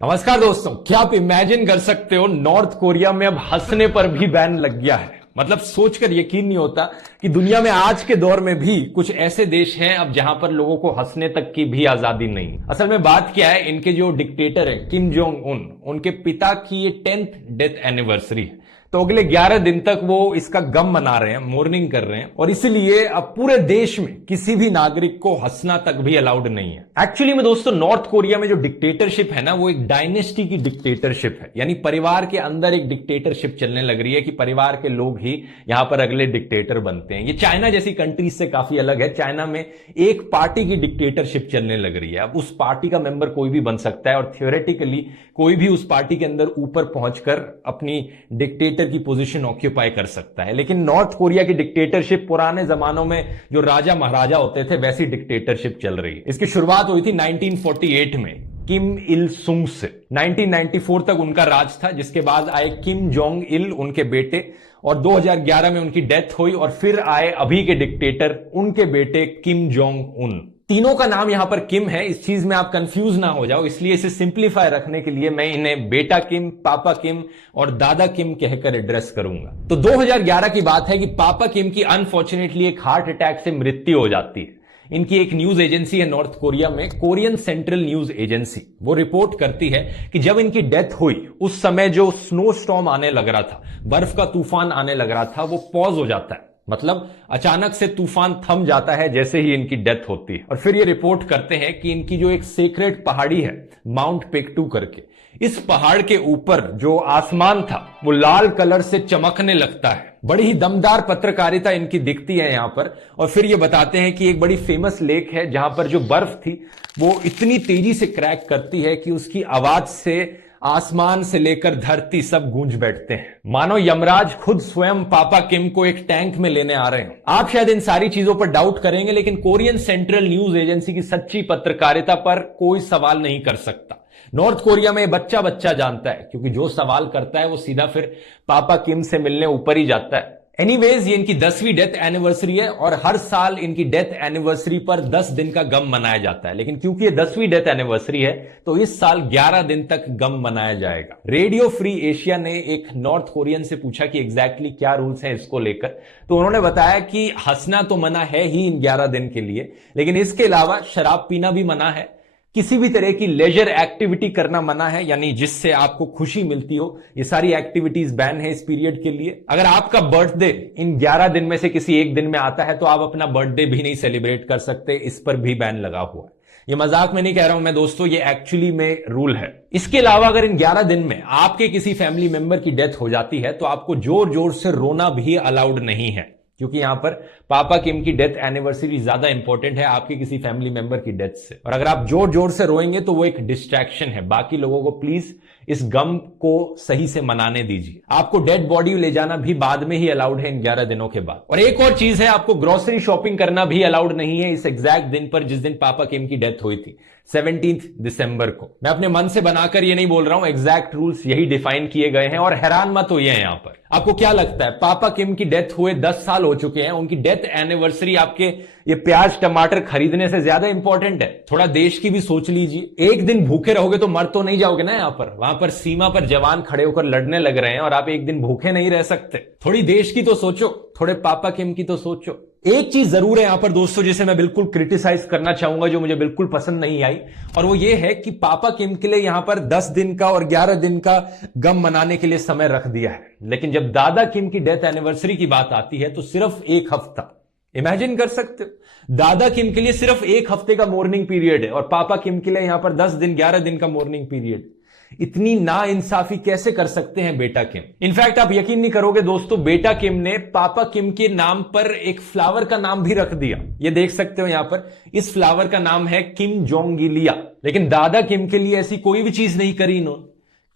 नमस्कार दोस्तों, क्या आप इमेजिन कर सकते हो नॉर्थ कोरिया में अब हंसने पर भी बैन लग गया है। मतलब सोचकर यकीन नहीं होता कि दुनिया में आज के दौर में भी कुछ ऐसे देश हैं अब जहां पर लोगों को हंसने तक की भी आजादी नहीं। असल में बात क्या है, इनके जो डिक्टेटर है किम जोंग उन, उनके पिता की ये 10th डेथ एनिवर्सरी है। तो अगले 11 दिन तक वो इसका गम मना रहे हैं, मोर्निंग कर रहे हैं, और इसलिए अब पूरे देश में किसी भी नागरिक को हंसना तक भी अलाउड नहीं है। एक्चुअली में दोस्तों, नॉर्थ कोरिया में जो डिक्टेटरशिप है ना, वो एक डायनेस्टी की डिक्टेटरशिप है। यानी परिवार के अंदर एक डिक्टेटरशिप चलने लग रही है कि परिवार के लोग ही यहां पर अगले डिक्टेटर बनते हैं। ये चाइना जैसी कंट्रीज से काफी अलग है। चाइना में एक पार्टी की डिक्टेटरशिप चलने लग रही है। अब उस पार्टी का मेंबर कोई भी बन सकता है और थियोरेटिकली कोई भी उस पार्टी के अंदर ऊपर पहुंचकर अपनी डिक्टेटर की पोजीशन ऑक्यूपाई कर सकता है। लेकिन नॉर्थ कोरिया की डिक्टेटरशिप पुराने जमानों में जो राजा महाराजा होते थे वैसी डिक्टेटरशिप चल रही है। इसकी शुरुआत हुई थी 1948 में किम इल सुंग से। 1994 तक उनका राज था, जिसके बाद आए किम जोंग इल, उनके बेटे, और 2011 में उनकी डेथ हुई। और फिर आए अभी के डिक्टेटर, उनके बेटे किम जोंग उन। तीनों का नाम यहां पर किम है, इस चीज में आप कंफ्यूज ना हो जाओ, इसलिए इसे सिंप्लीफाई रखने के लिए मैं इन्हें बेटा किम, पापा किम और दादा किम कहकर एड्रेस करूंगा। तो 2011 की बात है कि पापा किम की अनफॉर्चुनेटली एक हार्ट अटैक से मृत्यु हो जाती है। इनकी एक न्यूज एजेंसी है नॉर्थ कोरिया में, कोरियन सेंट्रल न्यूज एजेंसी, वो रिपोर्ट करती है कि जब इनकी डेथ हुई उस समय जो स्नो स्टॉर्म आने लग रहा था, बर्फ का तूफान आने लग रहा था, वो पॉज हो जाता है। मतलब अचानक से तूफान थम जाता है जैसे ही इनकी डेथ होती है। और फिर ये रिपोर्ट करते हैं कि इनकी जो एक सेक्रेट पहाड़ी है माउंट पेक्टू करके, इस पहाड़ के ऊपर जो आसमान था वो लाल कलर से चमकने लगता है। बड़ी ही दमदार पत्रकारिता इनकी दिखती है यहां पर। और फिर ये बताते हैं कि एक बड़ी फेमस लेक है जहां पर जो बर्फ थी वो इतनी तेजी से क्रैक करती है कि उसकी आवाज से आसमान से लेकर धरती सब गूंज बैठते हैं, मानो यमराज खुद स्वयं पापा किम को एक टैंक में लेने आ रहे हो। आप शायद इन सारी चीजों पर डाउट करेंगे, लेकिन कोरियन सेंट्रल न्यूज एजेंसी की सच्ची पत्रकारिता पर कोई सवाल नहीं कर सकता। नॉर्थ कोरिया में बच्चा बच्चा जानता है, क्योंकि जो सवाल करता है वो सीधा फिर पापा किम से मिलने ऊपर ही जाता है। एनीवेज, ये इनकी 10वीं डेथ एनिवर्सरी है और हर साल इनकी डेथ एनिवर्सरी पर 10 दिन का गम मनाया जाता है। लेकिन क्योंकि ये 10वीं डेथ एनिवर्सरी है तो इस साल 11 दिन तक गम मनाया जाएगा। रेडियो फ्री एशिया ने एक नॉर्थ कोरियन से पूछा कि एग्जैक्टली क्या रूल्स हैं इसको लेकर, तो उन्होंने बताया कि हंसना तो मना है ही इन 11 दिन के लिए, लेकिन इसके अलावा शराब पीना भी मना है, किसी भी तरह की लेजर एक्टिविटी करना मना है, यानी जिससे आपको खुशी मिलती हो, ये सारी एक्टिविटीज बैन है इस पीरियड के लिए। अगर आपका बर्थडे इन 11 दिन में से किसी एक दिन में आता है तो आप अपना बर्थडे भी नहीं सेलिब्रेट कर सकते, इस पर भी बैन लगा हुआ है। ये मजाक में नहीं कह रहा हूं मैं दोस्तों, ये एक्चुअली में रूल है। इसके अलावा अगर इन 11 दिन में आपके किसी फैमिली मेंबर की डेथ हो जाती है तो आपको जोर जोर से रोना भी अलाउड नहीं है, क्योंकि यहां पर पापा किम की डेथ एनिवर्सरी ज्यादा इंपॉर्टेंट है आपके किसी फैमिली मेंबर की डेथ से। और अगर आप जोर जोर से रोएंगे तो वो एक डिस्ट्रैक्शन है। बाकी लोगों को प्लीज इस गम को सही से मनाने दीजिए। आपको डेड बॉडी ले जाना भी बाद में ही अलाउड है इन 11 दिनों के बाद। और एक और चीज है, आपको ग्रोसरी शॉपिंग करना भी अलाउड नहीं है इस एग्जैक्ट दिन पर जिस दिन पापा किम की डेथ हुई थी, 17 दिसंबर को। मैं अपने मन से बनाकर ये नहीं बोल रहा हूं, एग्जैक्ट रूल्स यही डिफाइन किए गए हैं। और हैरान मत होइए यहां पर। आपको क्या लगता है, पापा किम की डेथ हुए 10 साल हो चुके हैं, उनकी डेथ एनिवर्सरी आपके ये प्याज टमाटर खरीदने से ज्यादा इंपॉर्टेंट है? थोड़ा देश की भी सोच लीजिए। एक दिन भूखे रहोगे तो मर तो नहीं जाओगे ना। यहां पर सीमा पर जवान खड़े होकर लड़ने लग रहे हैं और आप एक दिन भूखे नहीं रह सकते। थोड़ी देश की तो सोचो, थोड़े पापा किम की तो सोचो। एक चीज जरूर है यहां पर दोस्तों जिसे मैं बिल्कुल क्रिटिसाइज करना चाहूंगा, जो मुझे बिल्कुल पसंद नहीं आई, और वो ये है कि पापा किम के लिए यहां पर 10 दिन का और 11 दिन का गम मनाने के लिए समय रख दिया है। लेकिन जब दादा किम की डेथ एनिवर्सरी की बात आती है तो सिर्फ एक हफ्ता। इमेजिन कर सकते हो, दादा किम के लिए सिर्फ एक हफ्ते का मोर्निंग पीरियड है और पापा किम के लिए यहां पर 10 दिन 11 दिन का मोर्निंग पीरियड। इतनी नाइंसाफी कैसे कर सकते हैं बेटा किम? इनफैक्ट आप यकीन नहीं करोगे दोस्तों, बेटा किम ने पापा किम के नाम पर एक फ्लावर का नाम भी रख दिया। ये देख सकते हो यहां पर, इस फ्लावर का नाम है किम जोंगिलिया। लेकिन दादा किम के लिए ऐसी कोई भी चीज नहीं करी इन्होंने।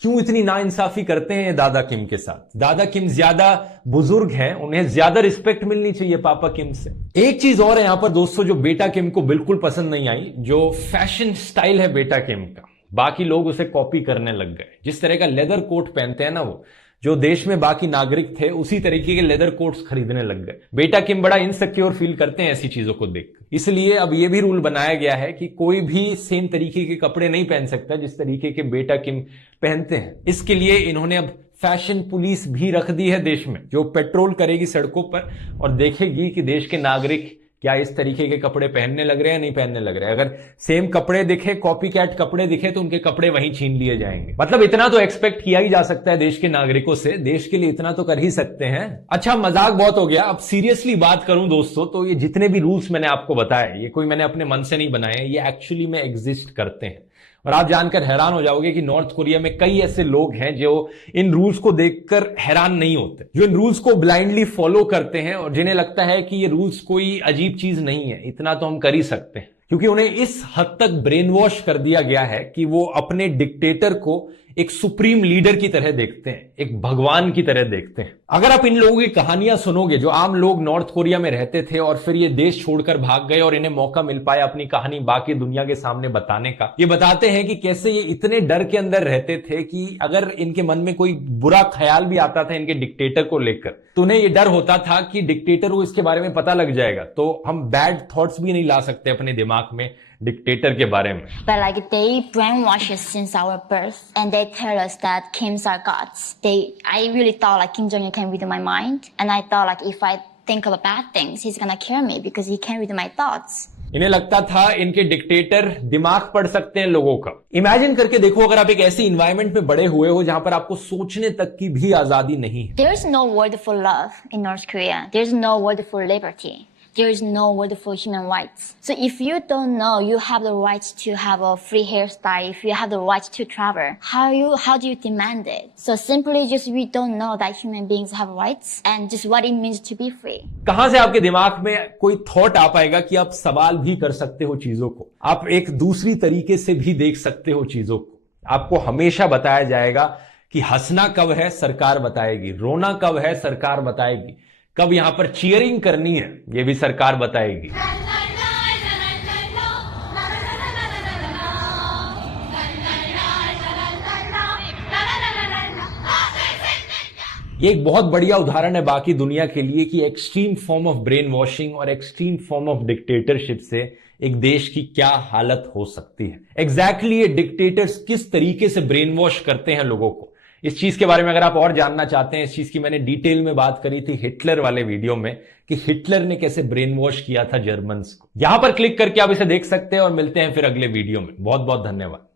क्यों इतनी नाइंसाफी करते हैं दादा किम के साथ? दादा किम ज्यादा बुजुर्ग हैं, उन्हें ज्यादा रिस्पेक्ट मिलनी चाहिए पापा किम से। एक चीज और है यहां पर दोस्तों जो बेटा किम को बिल्कुल पसंद नहीं आई, जो फैशन स्टाइल है बेटा किम का। बाकी लोग उसे कॉपी करने लग गए। जिस तरह का लेदर कोट पहनते हैं ना वो, जो देश में बाकी नागरिक थे उसी तरीके के लेदर कोट्स खरीदने लग गए। बेटा किम बड़ा इनसिक्योर फील करते हैं ऐसी चीजों को देखकर। इसलिए अब यह भी रूल बनाया गया है कि कोई भी सेम तरीके के कपड़े नहीं पहन सकता जिस तरीके के बेटा किम पहनते हैं। इसके लिए इन्होंने अब फैशन पुलिस भी रख दी है देश में, जो पेट्रोल करेगी सड़कों पर और देखेगी कि देश के नागरिक क्या इस तरीके के कपड़े पहनने लग रहे हैं, नहीं पहनने लग रहे हैं। अगर सेम कपड़े दिखे, कॉपी कैट कपड़े दिखे, तो उनके कपड़े वहीं छीन लिए जाएंगे। मतलब इतना तो एक्सपेक्ट किया ही जा सकता है देश के नागरिकों से, देश के लिए इतना तो कर ही सकते हैं। अच्छा, मजाक बहुत हो गया, अब सीरियसली बात करूं दोस्तों, तो ये जितने भी रूल्स मैंने आपको बताए, ये कोई मैंने अपने मन से नहीं बनाए, ये एक्चुअली में एग्जिस्ट करते हैं। और आप जानकर हैरान हो जाओगे कि नॉर्थ कोरिया में कई ऐसे लोग हैं जो इन रूल्स को देखकर हैरान नहीं होते, जो इन रूल्स को ब्लाइंडली फॉलो करते हैं और जिन्हें लगता है कि ये रूल्स कोई अजीब चीज नहीं है, इतना तो हम कर ही सकते हैं। क्योंकि उन्हें इस हद तक ब्रेन वॉश कर दिया गया है कि वो अपने डिक्टेटर को एक सुप्रीम लीडर की तरह देखते हैं, एक भगवान की तरह देखते हैं। अगर आप इन लोगों की कहानियां सुनोगे, जो आम लोग नॉर्थ कोरिया में रहते थे और फिर ये देश छोड़कर भाग गए और इन्हें मौका मिल पाया अपनी कहानी बाकी दुनिया के सामने बताने का, ये बताते हैं कि कैसे ये इतने डर के अंदर रहते थे कि अगर इनके मन में कोई बुरा ख्याल भी आता था इनके डिक्टेटर को लेकर, तो उन्हें ये डर होता था कि डिक्टेटर को इसके बारे में पता लग जाएगा, तो हम बैड थॉट्स भी नहीं ला सकते अपने दिमाग में डिक्टेटर के बारे में। But like they brainwash us since our birth, and they tell us that Kims are gods. I really thought like Kim Jong-un can read my mind, and I thought like if I think about bad things, he's gonna kill me because he can read my thoughts. इन्हें लगता था इनके dictator दिमाग पढ़ सकते हैं लोगों का। इमेजिन करके देखो, अगर आप एक ऐसी इन्वायरमेंट में बड़े हुए हो जहां पर आपको सोचने तक की भी आजादी नहीं है। There is no word for love in North Korea. There is no word for liberty. There is no word for human rights. So if you don't know you have the right to have a free hairstyle, if you have the right to travel, how do you demand it? So simply just we don't know that human beings have rights and just what it means to be free. कहां से आपके दिमाग में कोई thought आ पाएगा कि आप सवाल भी कर सकते हो चीजों को, आप एक दूसरी तरीके से भी देख सकते हो चीजों को। आपको हमेशा बताया जाएगा कि हंसना कब है सरकार बताएगी, रोना कब है सरकार बताएगी, कब यहां पर चीयरिंग करनी है ये भी सरकार बताएगी। ये एक बहुत बढ़िया उदाहरण है बाकी दुनिया के लिए कि extreme form of brain washing और एक्सट्रीम फॉर्म ऑफ डिक्टेटरशिप से एक देश की क्या हालत हो सकती है। एग्जैक्टली ये डिक्टेटर्स किस तरीके से ब्रेन वॉश करते हैं लोगों को, इस चीज के बारे में अगर आप और जानना चाहते हैं, इस चीज की मैंने डिटेल में बात करी थी हिटलर वाले वीडियो में कि हिटलर ने कैसे ब्रेन वॉश किया था जर्मन्स को। यहां पर क्लिक करके आप इसे देख सकते हैं और मिलते हैं फिर अगले वीडियो में। बहुत बहुत धन्यवाद।